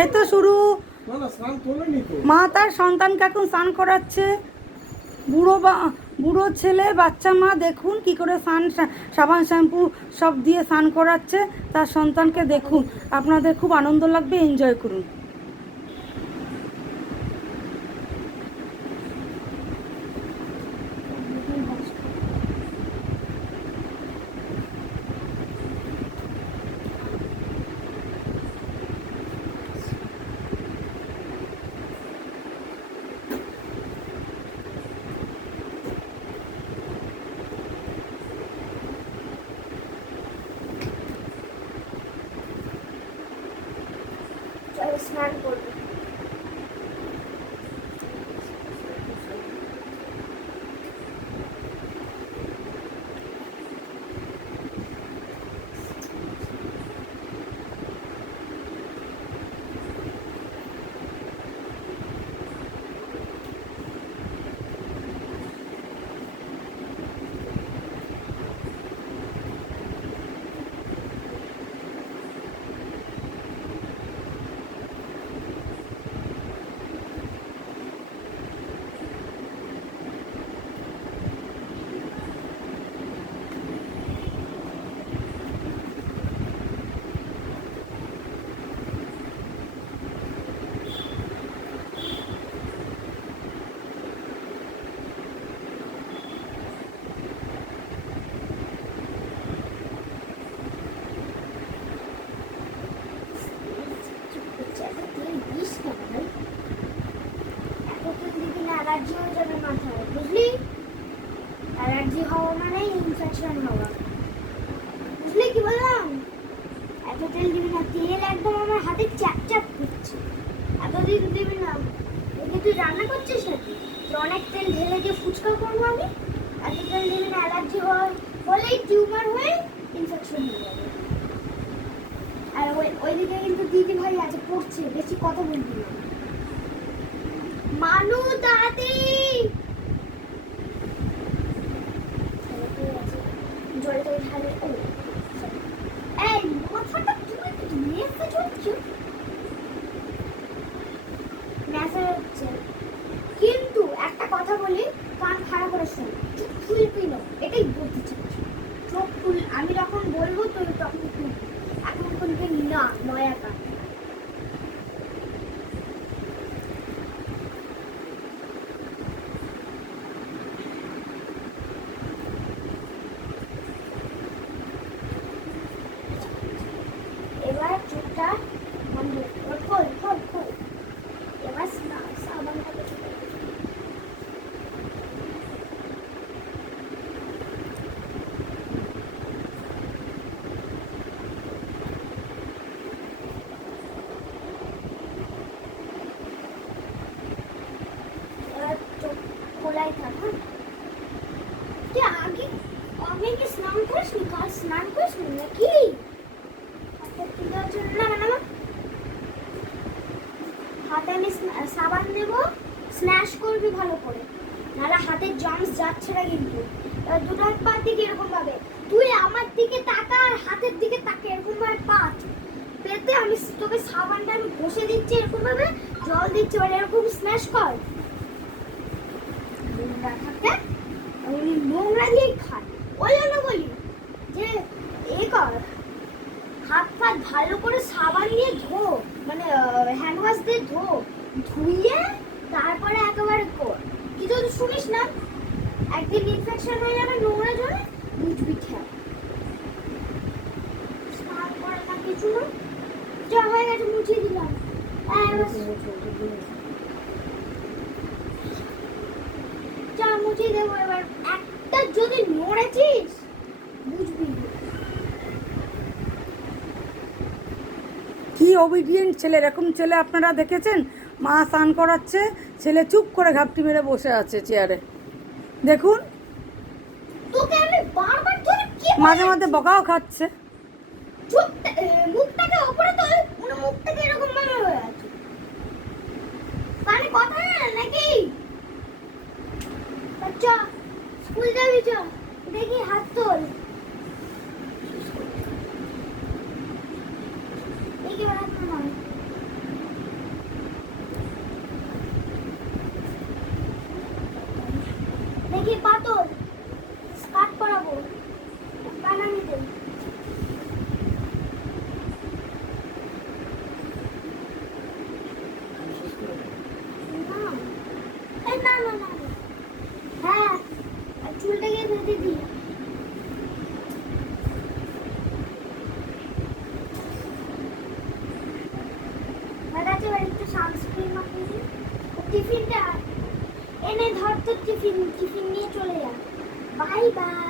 এই তো শুরু। মা তার সন্তানকে এখন স্নান করাচ্ছে। বুড়ো ছেলে বাচ্চা মা দেখুন কি করে সাবান শ্যাম্পু সব দিয়ে স্নান করাচ্ছে তার সন্তানকে। দেখুন, আপনাদের খুব আনন্দ লাগবে, এনজয় করুন। স্নান করবো। অ্যালার্জি হয়ে যাবে মাথায়, বুঝলি? অ্যালার্জি হওয়া মানে ইনফেকশন হওয়া, বুঝলি কি বললাম? এত তেল দিবি না, তেল একদম আমার হাতে চ্যাপ চ্যাপ করছে। এতদিন দিবি না। ওকে তুই রান্না করছিস নাকি? অনেক তেল ঢেলে দিয়ে ফুচকা করবো আমি? এত তেল দিবি না, অ্যালার্জি হলেই টিউমার হয়ে ইনফেকশন হয়ে যাবে। আর ওইদিকে কিন্তু দিদি ভাই আছে, পড়ছে, বেশি কথা বলবি না। মানু তাড়াতাড়ি জলটা ঢালে। এই মাথাটা তুই মেসেজ হচ্ছে, মেসেজ হচ্ছে। কিন্তু একটা কথা বলি, কান খারাপ করে শোন, চোখ খুলবি না, এটাই বলতে চাচ্ছি। চোখ খুল, আমি যখন বলবো তুই তখন খুলবি, এখন খুলবি না, নয়া কান। এবার চোখটা বন্ধ খোল খোল খোল। এবার সাবানটা দেখে এবার চোখ খোলাই থাক। তুই আগে কি স্নান করিসনি? কাল স্নান করিসনি নাকি? হাতে আমি সাবান দেবো, স্ন্যাশ করবি ভালো করে, নাহলে হাতের জার্মস যাচ্ছে না কিন্তু। দুটো হাত পা দিকে এরকম ভাবে, তুই আমার দিকে তাকা আর হাতের দিকে তাকা, এরকম ভাবে পাত পেতে আমি তোকে সাবানটা আমি ঘষে দিচ্ছি, এরকম ভাবে জল দিচ্ছি, মানে এরকম স্ন্যাশ কর। নোংরা থাকে, উনি নোংরা দিয়েই খায়। ওই জন্য বলি যে এ কর, হাত ফাত ভালো করে সাবান দিয়ে ধো, মানে হ্যান্ড ওয়াশ দিয়ে ধুইয়ে তারপরে একেবারে কর। কিছু তো শুনিস না, একদিন ইনফেকশন হয়ে যাবে নোংরা জলে, বুঝবি খেয়াল। স্নান করে না কিছু না, যা হয়ে গেছে মুছিয়ে দিলাম। যা মুছিয়ে দেবো। এবার একটা যদি নড়েছিস বুঝবি। কি ওবিডিয়েন্ট ছেলে! এরকম ছেলে আপনারা দেখেছেন? মা স্নান করাচ্ছে, ছেলে চুপ করে ঘাপটি মেরে বসে আছে চেয়ারে। দেখুন, তোকে আমি বারবার ধরে কি মাঝে মাঝে বকাও খাচ্ছে। মুখটাকে উপরে তোল, ওর মুখটাকে এরকম ভাবে হয়ে আছে। কানে কথা না নাকি? আচ্ছা স্কুল যাবি? চ দেখি, হাত তোল। দেখি দিকে বেড়াতে নয়। দেখি পাথর কাট করাবো বানানিতে। না এই না না না না। হ্যাঁ আর চুলটাকে বেঁধে দিই। বাড়াতে বাড়ি একটু সানস্ক্রিন মাখিয়ে দিই। টিফিনটা এনে ধর তো, টিফিন নিয়ে চলে যা। Bye bye.